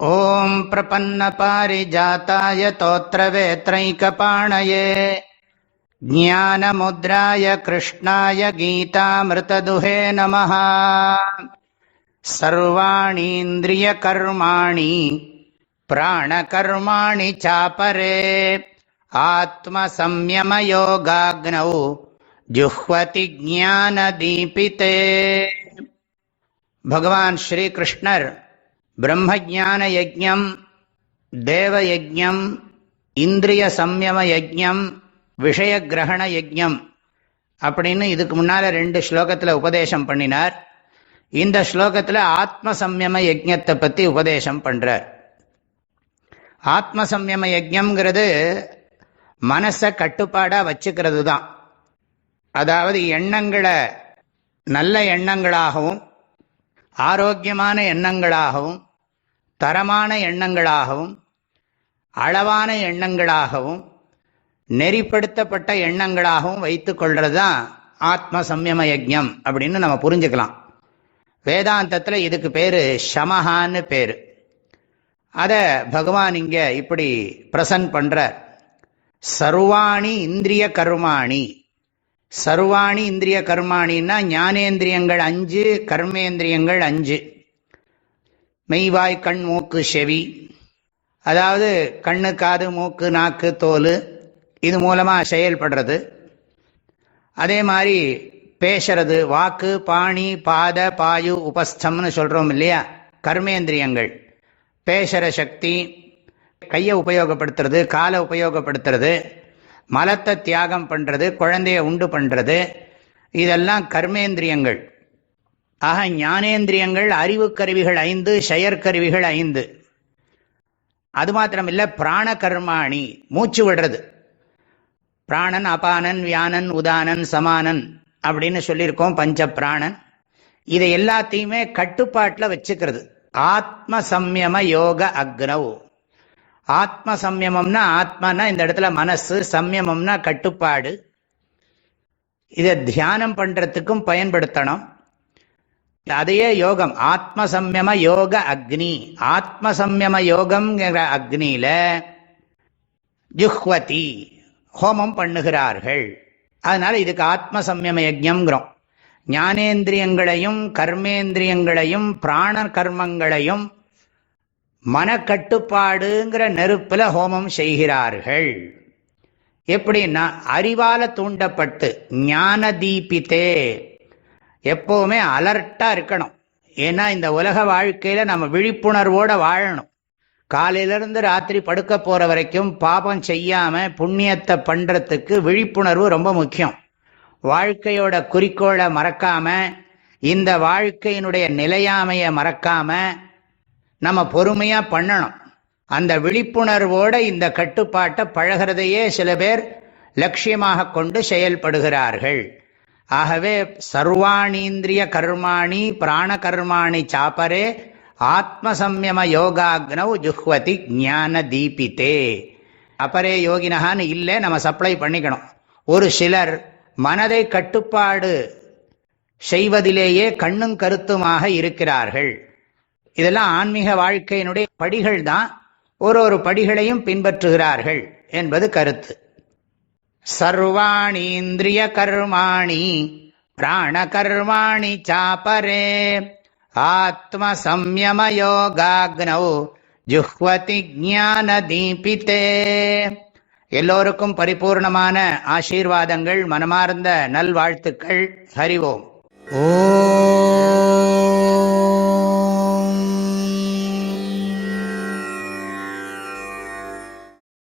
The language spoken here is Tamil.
ஓம் பிரபன்ன பாரிஜாதாய தோத்ரவேத்ரைகபாணயே ஞானமுத்ராய கிருஷ்ணாய கீதாமிருததுஹே நமः. சர்வாணீந்திரியகர்மாணி பிராணகர்மாணி சாபரே ஆத்மசம்யமயோகாக்னௌ ஜுஹ்வதி ஞானதீபிதே. பகவான் ஸ்ரீகிருஷ்ணர் பிரம்மஜான யஜ்ஞம், தேவயஜ்ஞம், இந்திரிய சம்யம யஜ்ஞம், விஷய கிரகண யஜ்ஞம் அப்படின்னு இதுக்கு முன்னால் 2 ஸ்லோகத்தில் உபதேசம் பண்ணினார். இந்த ஸ்லோகத்தில் ஆத்ம சம்யம யஜ்ஞத்தை பற்றி உபதேசம் பண்ணுறார். ஆத்ம சம்யம யஜ்ஞம்ங்கிறது மனசை கட்டுப்பாடாக வச்சுக்கிறது தான். அதாவது எண்ணங்களை நல்ல எண்ணங்களாகவும் ஆரோக்கியமான எண்ணங்களாகவும் தரமான எண்ணங்களாகவும் அளவான எண்ணங்களாகவும் நெறிப்படுத்தப்பட்ட எண்ணங்களாகவும் வைத்து கொள்வது தான் ஆத்ம சம்யம யஜ்ஞம் அப்படின்னு நம்ம புரிஞ்சுக்கலாம். வேதாந்தத்தில் இதுக்கு பேர் ஷமஹான்னு பேர். அதை பகவான் இங்கே இப்படி பிரசன்ட் பண்ணுறார். சர்வாணி இந்திரிய கர்மாணி. சர்வாணி இந்திரிய கர்மாணின்னா ஞானேந்திரியங்கள் 5, கர்மேந்திரியங்கள் 5. மெய்வாய் கண் மூக்கு செவி, அதாவது கண்ணு காது மூக்கு நாக்கு தோல், இது மூலமாக செயல்படுறது. அதே மாதிரி பேசுறது வாக்கு பாணி பாத பாயு உபஸ்தம்னு சொல்கிறோம் இல்லையா, கர்மேந்திரியங்கள். பேசுகிற சக்தி, கையை உபயோகப்படுத்துறது, காலை உபயோகப்படுத்துறது, மலத்தை தியாகம் பண்ணுறது, குழந்தைய உண்டு பண்ணுறது, இதெல்லாம் கர்மேந்திரியங்கள். ஆக ஞானேந்திரியங்கள் அறிவு கருவிகள் 5, செயற்கருவிகள் 5. அது மாத்திரமில்லை, பிராண கர்மாணி, மூச்சு விடுறது. பிராணன் அபானன் வியானன் உதானன் சமானன் அப்படின்னு சொல்லியிருக்கோம், பஞ்ச பிராணன். இதை எல்லாத்தையுமே கட்டுப்பாட்டில் வச்சுக்கிறது. ஆத்ம சம்யம யோக அக்னவ். ஆத்ம சம்யமம்னா, ஆத்மனா இந்த இடத்துல மனசு, சம்யமம்னா கட்டுப்பாடு. இதை தியானம் பண்ணுறதுக்கும் பயன்படுத்தணும். அதையே யோகம், ஆத்ம சம்யம யோக அக்னி. ஆத்ம சம்யம யோகம்ங்கிற அக்னியில ஜுஹ்வதி, ஹோமம் பண்ணுகிறார்கள். அதனால இதுக்கு ஆத்ம சம்யம யஜ்ஞம்ங்கிறோம். ஞானேந்திரியங்களையும் கர்மேந்திரியங்களையும் பிராண கர்மங்களையும் மனக்கட்டுப்பாடுங்கிற நெருப்பில் ஹோமம் செய்கிறார்கள். எப்படின்னா, அறிவால தூண்டப்பட்டு ஞான தீபித்தே. எப்பவுமே அலர்ட்டாக இருக்கணும். ஏன்னா இந்த உலக வாழ்க்கையில் நம்ம விழிப்புணர்வோடு வாழணும். காலையிலேருந்து ராத்திரி படுக்க போகிற வரைக்கும் பாபம் செய்யாமல் புண்ணியத்தை பண்ணுறதுக்கு விழிப்புணர்வு ரொம்ப முக்கியம். வாழ்க்கையோட குறிக்கோளை மறக்காமல், இந்த வாழ்க்கையினுடைய நிலையாமையை மறக்காமல் நம்ம பொறுமையாக பண்ணணும். அந்த விழிப்புணர்வோடு இந்த கட்டுப்பாட்டை பழகிறதையே சில பேர் லட்சியமாக கொண்டு செயல்படுகிறார்கள். ஆகவே சர்வாணீந்திரிய கர்மாணி பிராண கர்மாணி சாப்பரே ஆத்ம சம்யம யோகாக்னவ் ஜுஹ்வதி ஞான தீபித்தே. அபரே யோகினகான்னு இல்லை, நம்ம சப்ளை பண்ணிக்கணும். ஒரு சிலர் மனதை கட்டுப்பாடு செய்வதிலேயே கண்ணும் கருத்துமாக இருக்கிறார்கள். இதெல்லாம் ஆன்மீக வாழ்க்கையினுடைய படிகள் தான். ஒரு படிகளையும் பின்பற்றுகிறார்கள் என்பது கருத்து. சர்வாணி இந்திரிய கர்மாணி பிராண கர்மாணி சாபரே ஆத்ம சம்யம யோகாக்னௌ ஜுஹ்வதி ஞான தீபிதே. எல்லோருக்கும் பரிபூர்ணமான ஆசீர்வாதங்கள், மனமார்ந்த நல்வாழ்த்துக்கள். ஹரி ஓம்.